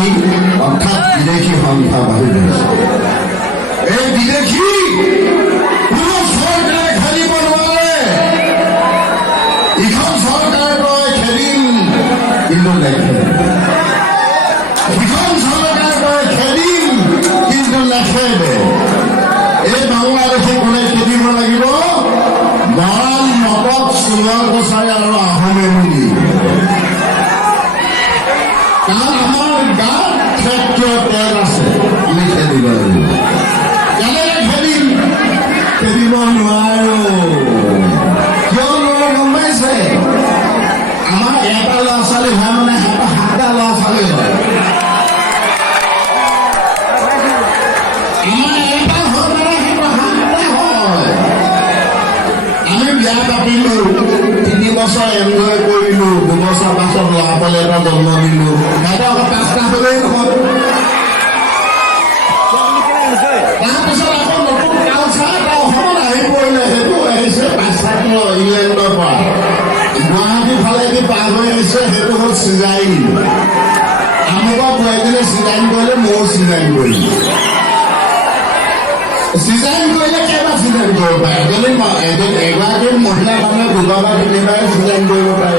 বিদেশী অৰ্থাৎ বিদেশী সংখ্যা বাঢ়ি গৈছে। এই বিদেশী কোনো চৰকাৰে খেলিব নোৱাৰে। ইখন চৰকাৰে কয় খেলিম, কিন্তু নেখেলে। ইখন চৰকাৰে কয় খেলিম, কিন্তু নেখেলে। এই বাংলাদেশে কোনে খেলিব লাগিব? মৰাণ, মটক, সোণৰ কছাৰী আৰু আহোমে মিলি। কাৰণ আমাৰ গাত ক্ষেত্ৰীয় তেল আছে, আমি খেলিব লাগিব। কেনেকে খেলিম? খেলিব নোৱাৰো। কিয় নোৱাৰো গম পাইছে? আমাৰ এটা ল'ৰা ছোৱালী হয় মানে সিহঁতৰ 7টা ল'ৰা ছোৱালী হয়। আমাৰ এটা হয় মানে সিহঁতৰ 7টা হয়। আমি বিয়া পাতিলো, 3 বছৰ এনজয় কৰিলো, 2 বছৰ পাছত ল'ৰা ছোৱালী এটা জন্ম দিলো, সিহঁতৰ 5টা হলেই নহয়। তাৰপিছত আকৌ নতুন কালচাৰ এটা অসমত আহি পৰিলে, সেইটো আহিছে পাশ্চাত্য ইংলেণ্ডৰ পৰা। গুৱাহাটী ফালেদি পাৰ হৈ আহিছে, সেইটো হ'ল চিজাইন। আমুকৰ বোৱাৰীজনীয়ে চিজাইন কৰিলে, ময়ো চিজাইন কৰিলো। চিজাইন কৰিলে কেইবাৰ চিজাইন কৰিব পাৰে? এগৰাকী মহিলা মানুহে 2বাৰ বা 3বাৰে চিজাইন কৰিব পাৰে।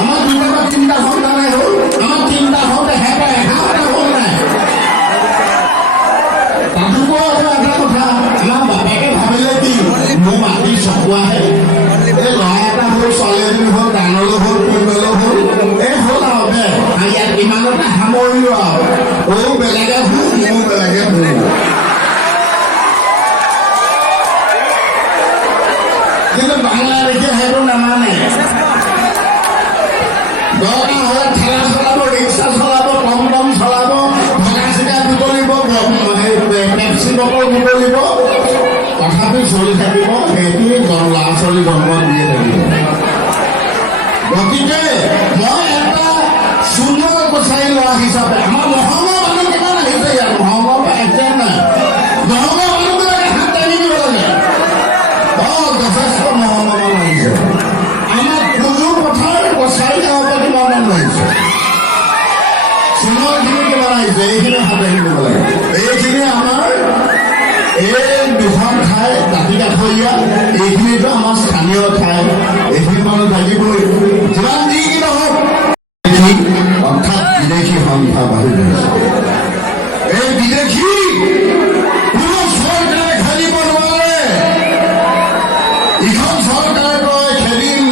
আমাৰ 2টা বা 3টা সন্তানেই হ'ল। আমাৰ 3টা হওঁতে সিহঁতৰ 11টা হ'ল নাই। তাতোকৈ আৰু এটা কথা, আমাৰ বাপেকে ভাবিলে কি মোৰ মাটি চকুৱাহে, এই ল'ৰা এটা হ'ল, ছোৱালী এজনী হ'ল, ডাঙৰলৈ হ'ল, পুৰণলৈ হ'ল, এই হ'ল আৰু দে ইয়াত ইমানতে সামৰিলো আৰু বেলেগে ভুল, মোৰ বেলেগে ভুল। কিন্তু বাংলাদেশে সেইটো নামানে। দৰকাৰ হ'লে ঠেলা চলাব, ৰিক্সা চলাব, টমটম চলাব, ভগা চিগা দিব লাগিব, পেপচি বটল দিব লাগিব, তথাপি চলি থাকিব। সেইটোৱে ল'ৰা ছোৱালী জন্ম দিয়ে থাকিব। গতিকে মই এটা সুন্দৰ কছাৰী ল'ৰা হিচাপে আমাৰ মহঙৰ মানুহ কিমান আহিছে ইয়াত? মহঙৰ পৰা একদম নাই। মহঙৰ মানুহবিলাকে হাত দাঙি দিব লাগে। যথেষ্ট মহঙৰ মানুহ আহিছে। আমাৰ কুজু পথাৰ কছাৰী গাঁৱৰ পৰা কিমান মানুহ আহিছে? সোণৰখিনি কিমান আহিছে? এইখিনি হাত দাঙি দিব লাগে। এইখিনি আমাৰ এই দুখন ঠাই দাঁতি কাষৰীয়া, এইখিনিতো আমাৰ স্থানীয় ঠাই, এইখিনি মানুহ থাকিবই। যিমান যি কি নহওক, অৰ্থাৎ বিদেশী সংখ্যা বাঢ়ি গৈছে। এই বিদেশী কোনো চৰকাৰে খেলিব নোৱাৰে। ইখন চৰকাৰে কয় খেলিম,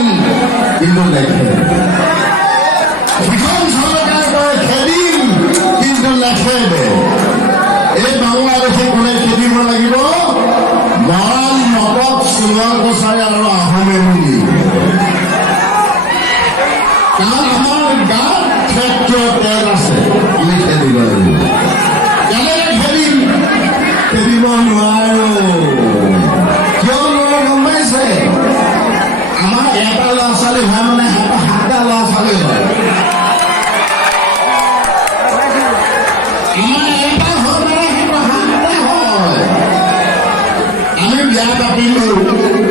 কিন্তু নেখেলে। ইখন চৰকাৰে কয় খেলিম, কিন্তু নেখেলে। এই বাংলাদেশে কোনে খেলিব লাগিব? মৰাণ, মটক, সোণৰ কছাৰী আৰু আহোমে মিলি। কাৰণ আমাৰ গাত ক্ষেত্ৰীয় তেল আছে, আমি খেলিব লাগিব। কেনেকে খেলিম? খেলিব নোৱাৰো। কিয় নোৱাৰো গম পাইছে? আমাৰ এটা ল'ৰা ছোৱালী হয় মানে সিহঁতৰ 7টা ল'ৰা ছোৱালী হয়। আমাৰ এটা হয় মানে সিহঁতৰ 7টা হয়। আমি বিয়া পাতিলো,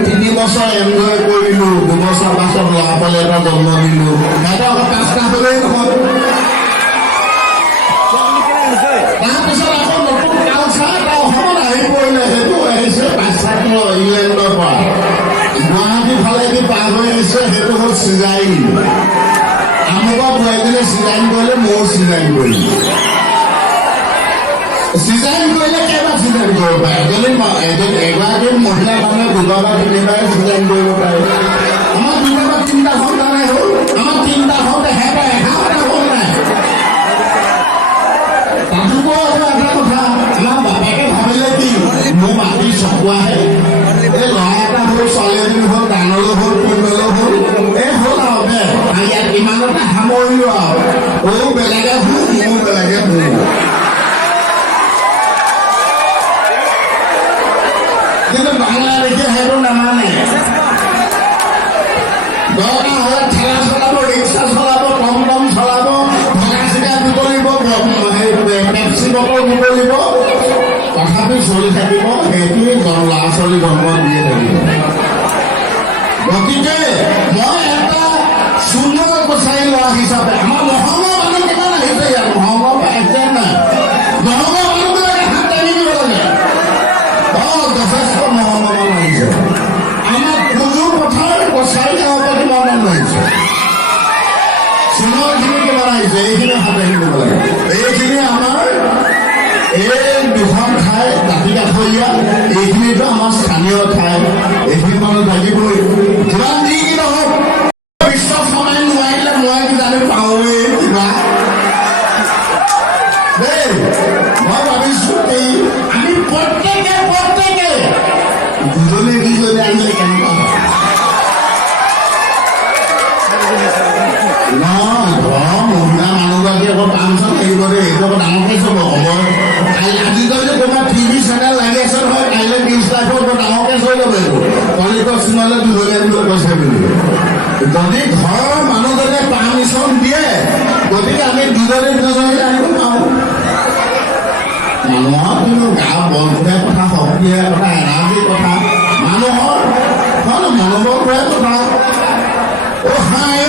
3 বছৰ এনজয় কৰিলো, 2 বছৰ পাছত ল'ৰা ছোৱালী এটা জন্ম দিলো, সিহঁতৰ 5টা হলেই নহয়। তাৰপিছত আকৌ নতুন কালচাৰ এটা অসমত আহি পৰিলে, সেইটো আহিছে পাশ্চাত্য ইংলেণ্ডৰ পৰা। গুৱাহাটী ফালেদি পাৰ হৈ আহিছে, সেইটো হ'ল চিজাইন। আমুকৰ বোৱাৰীজনীয়ে চিজাইন কৰিলে, ময়ো চিজাইন কৰিলো। চিজাইন কৰিলে কেইবাৰ চিজাইন কৰিব পাৰে? এগৰাকী মহিলা মানুহে 2বাৰ বা 3বাৰে চিজাইন কৰিব পাৰে। আমাৰ 2টা বা 3টা সন্তানেই হ'ল। আমাৰ 3টা হওঁতে সিহঁতৰ 11টা হ'ল নাই। তাতোকৈ আৰু এটা কথা, আমাৰ বাপেকে ভাবিলে কি মোৰ মাটি চকুৱাহে, এই ল'ৰা এটা হ'ল, ছোৱালী এজনী হ'ল, ডাঙৰলৈ হ'ল, পুৰণলৈ হ'ল, এই হ'ল আৰু দে ইয়াত ইমানতে সামৰিলো আৰু বেলেগে ভুল, মোৰ বেলেগে ভুল। কিন্তু বাংলাদেশে সেইটো নামানে। দৰকাৰ হ'লে ঠেলা চলাব, ৰিক্সা চলাব, টমটম চলাব, ভগা চিগা দিব লাগিব, পেপচি বটল দিব লাগিব, তথাপি চলি থাকিব। সেইটোৱে ল'ৰা ছোৱালী জন্ম দিয়ে থাকিব। গতিকে মই এটা সুন্দৰ কছাৰী ল'ৰা হিচাপে আমাৰ মহঙৰ মানুহ কিমান আহিছে ইয়াত? মহঙৰ পৰা আগবাঢ়ি ল'ব লাগে এইখিনি আমাৰ এই দুখন ঠাই দাঁতি কাষৰীয়া এইখিনিতো আমাৰ স্থানীয় ঠাই এইখিনি মানুহ থাকিবই যিমান যি কি নহওক বিশ্বাস মনাই নোৱাৰিলে মই কিজানি পাওঁৱেই কিবা দেই মই ভাবিছো এই আমি প্ৰত্যেকে দুজনী আনিলে কেনেকুৱা নহয় ঘৰৰ মহিলা মানুহগৰাকী আকৌ কাম চাম থাকিব দেই এইটো আকৌ ডাঙৰকৈ চাব খবৰ আজিকালি তোমাৰ টিভি চেনেল লাগি আছে নহয় কাইলৈ নিউজ লাইভত ডাঙৰকৈ চাই ল'ব এইটো কলিকত চিনেমালৈ দুজনী আনিব কৈছে বুলি যদি ঘৰৰ মানুহজনে পাৰ্মিশ্যন দিয়ে গতিকে আমি দুজনী আনিব পাৰোঁ মানুহৰ কিন্তু গা বলপুৰে কথা শক্তিৰে কথা এনাৰ্জিৰ কথা মানুহৰ মনোবলৰে কথা অ' হাই